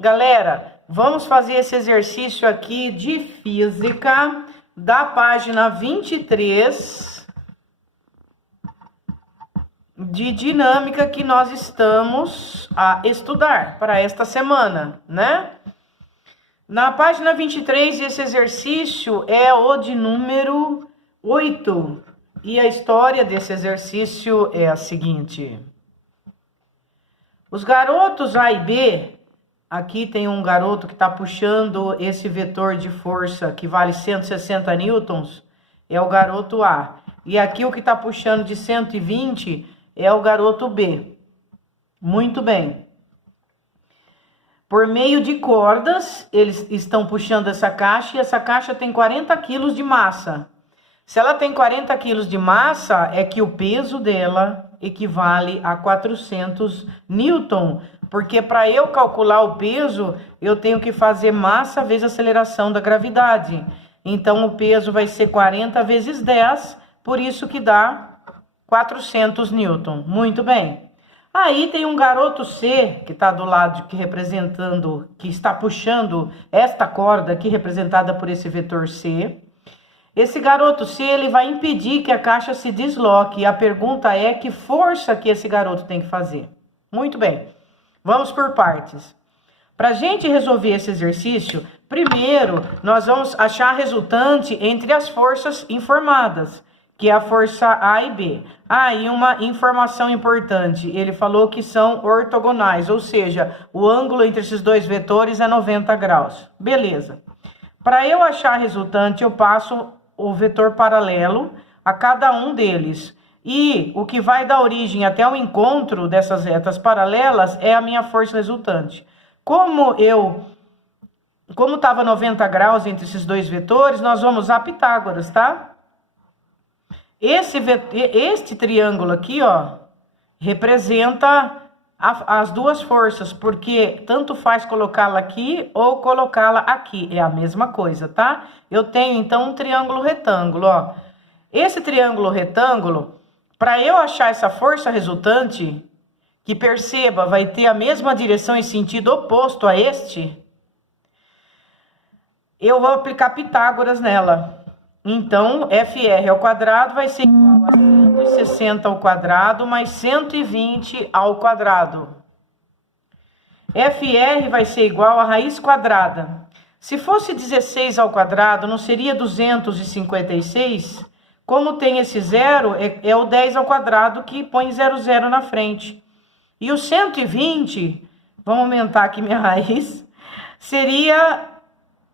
Galera, vamos fazer esse exercício aqui de física da página 23 de dinâmica que nós estamos a estudar para esta semana, né? Na página 23, esse exercício é o de número 8. E a história desse exercício é a seguinte. Os garotos A e B, aqui tem um garoto que está puxando esse vetor de força que vale 160 newtons, é o garoto A. E aqui o que está puxando de 120 é o garoto B. Muito bem. Por meio de cordas, eles estão puxando essa caixa e essa caixa tem 40 quilos de massa. Se ela tem 40 quilos de massa, é que o peso dela equivale a 400 newton. Porque para eu calcular o peso, eu tenho que fazer massa vezes aceleração da gravidade. Então, o peso vai ser 40 vezes 10, por isso que dá 400 newton. Muito bem. Aí tem um garoto C, que está do lado, que está puxando esta corda aqui, representada por esse vetor C. Esse garoto C, ele vai impedir que a caixa se desloque. E a pergunta é que força que esse garoto tem que fazer. Muito bem, vamos por partes. Para a gente resolver esse exercício, primeiro nós vamos achar a resultante entre as forças informadas, que é a força A e B. E uma informação importante, ele falou que são ortogonais, ou seja, o ângulo entre esses dois vetores é 90 graus. Beleza. Para eu achar a resultante, eu passo o vetor paralelo a cada um deles. E o que vai dar origem até o encontro dessas retas paralelas é a minha força resultante. Como estava 90 graus entre esses dois vetores, nós vamos usar Pitágoras, tá? Este triângulo aqui, ó, representa as duas forças, porque tanto faz colocá-la aqui ou colocá-la aqui, é a mesma coisa, tá? Eu tenho, então, um triângulo retângulo, ó. Esse triângulo retângulo, para eu achar essa força resultante, que perceba, vai ter a mesma direção e sentido oposto a este, eu vou aplicar Pitágoras nela. Então, FR ao quadrado vai ser igual a 160 ao quadrado mais 120 ao quadrado. FR vai ser igual a raiz quadrada. Se fosse 16 ao quadrado, não seria 256? Como tem esse zero, é o 10 ao quadrado que põe 00 na frente. E o 120, vamos aumentar aqui minha raiz, seria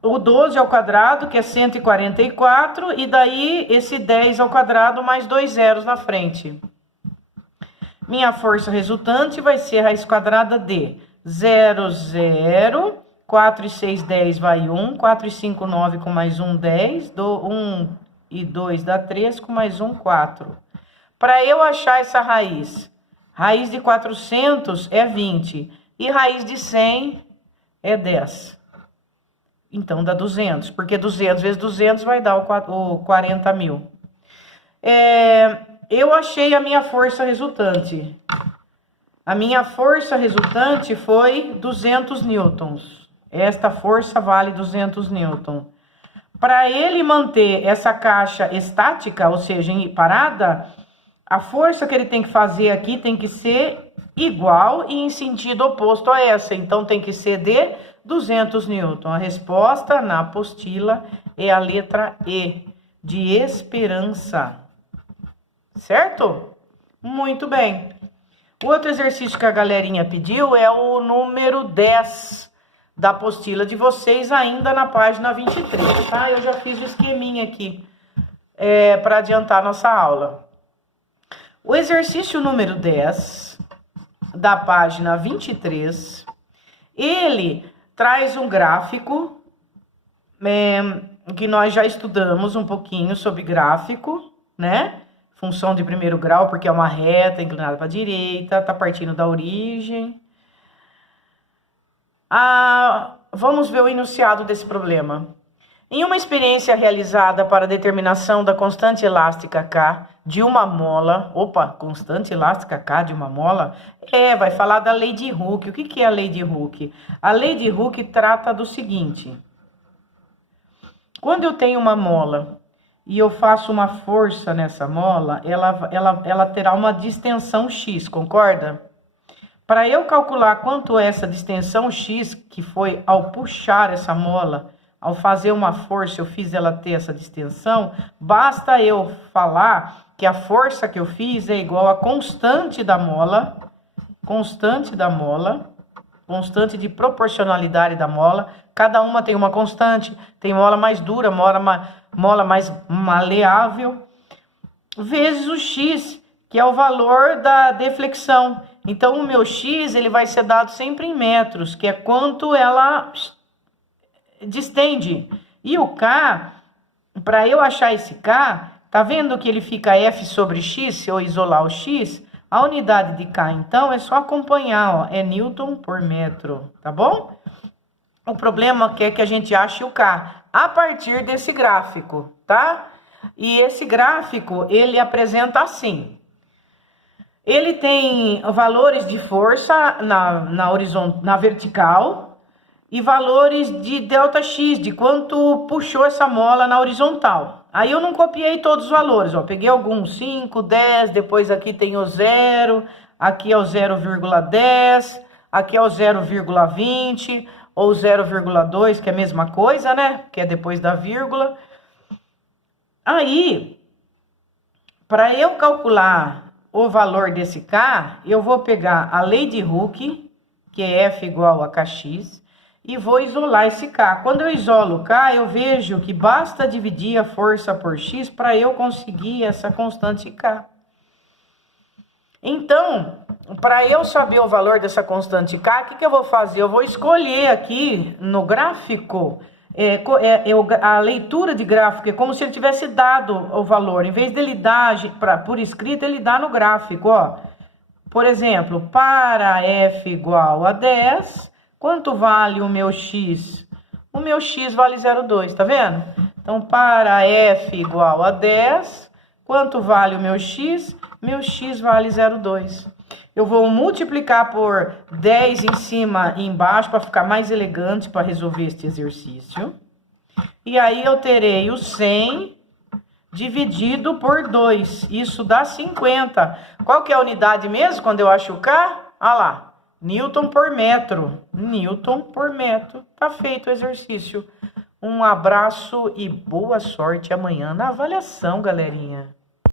o 12 ao quadrado, que é 144, e daí esse 10 ao quadrado mais 2 zeros na frente. Minha força resultante vai ser a raiz quadrada de 0, 0, 4 e 6, 10 vai 1, 4 e 5, 9 com mais 1, 10, 1 e 2 dá 3, com mais 1, 4. Para eu achar essa raiz de 400 é 20, e raiz de 100 é 10. Então, dá 200, porque 200 vezes 200 vai dar o 40 mil. Eu achei a minha força resultante. A minha força resultante foi 200 newtons. Esta força vale 200 newtons. Para ele manter essa caixa estática, ou seja, parada, a força que ele tem que fazer aqui tem que ser igual e em sentido oposto a essa. Então, tem que ser de 200 newton. A resposta na apostila é a letra E, de esperança. Certo? Muito bem. O outro exercício que a galerinha pediu é o número 10 da apostila de vocês, ainda na página 23, tá? Eu já fiz o esqueminha aqui para adiantar a nossa aula. O exercício número 10 da página 23, ele traz um gráfico, que nós já estudamos um pouquinho sobre gráfico, né? Função de primeiro grau, porque é uma reta inclinada para a direita, tá partindo da origem. Vamos ver o enunciado desse problema. Em uma experiência realizada para determinação da constante elástica K de uma mola, constante elástica K de uma mola, vai falar da lei de Hooke. O que é a lei de Hooke? A lei de Hooke trata do seguinte: quando eu tenho uma mola e eu faço uma força nessa mola, ela terá uma distensão X, concorda? Para eu calcular quanto é essa distensão X, que foi ao puxar essa mola, ao fazer uma força, eu fiz ela ter essa distensão, basta eu falar que a força que eu fiz é igual à constante de proporcionalidade da mola. Cada uma tem uma constante, tem mola mais dura, mola mais maleável, vezes o X, que é o valor da deflexão. Então, o meu X, ele vai ser dado sempre em metros, que é quanto ela distende. E o K, para eu achar esse K, tá vendo que ele fica F sobre X, se eu isolar o X? A unidade de K, então, é só acompanhar, ó, é Newton por metro, tá bom? O problema é que a gente ache o K a partir desse gráfico, tá? E esse gráfico, ele apresenta assim. Ele tem valores de força na vertical e valores de ΔX, de quanto puxou essa mola na horizontal. Aí eu não copiei todos os valores, ó, peguei alguns, 5, 10, depois aqui tem o 0, aqui é o 0,10, aqui é o 0,20, ou 0,2, que é a mesma coisa, né? Que é depois da vírgula. Aí, para eu calcular o valor desse K, eu vou pegar a lei de Hooke, que é F igual a Kx, e vou isolar esse K. Quando eu isolo o K, eu vejo que basta dividir a força por X para eu conseguir essa constante K. Então, para eu saber o valor dessa constante K, o que eu vou fazer? Eu vou escolher aqui no gráfico, a leitura de gráfico, é como se ele tivesse dado o valor. Em vez dele dar por escrito, ele dá no gráfico, ó. Por exemplo, para F igual a 10, quanto vale o meu X? O meu X vale 0,2, tá vendo? Então, para F igual a 10, quanto vale o meu X? Meu X vale 0,2. Eu vou multiplicar por 10 em cima e embaixo para ficar mais elegante para resolver este exercício. E aí eu terei o 100 dividido por 2. Isso dá 50. Qual que é a unidade mesmo quando eu acho o K? Ah lá, Newton por metro. Newton por metro. Tá feito o exercício. Um abraço e boa sorte amanhã na avaliação, galerinha.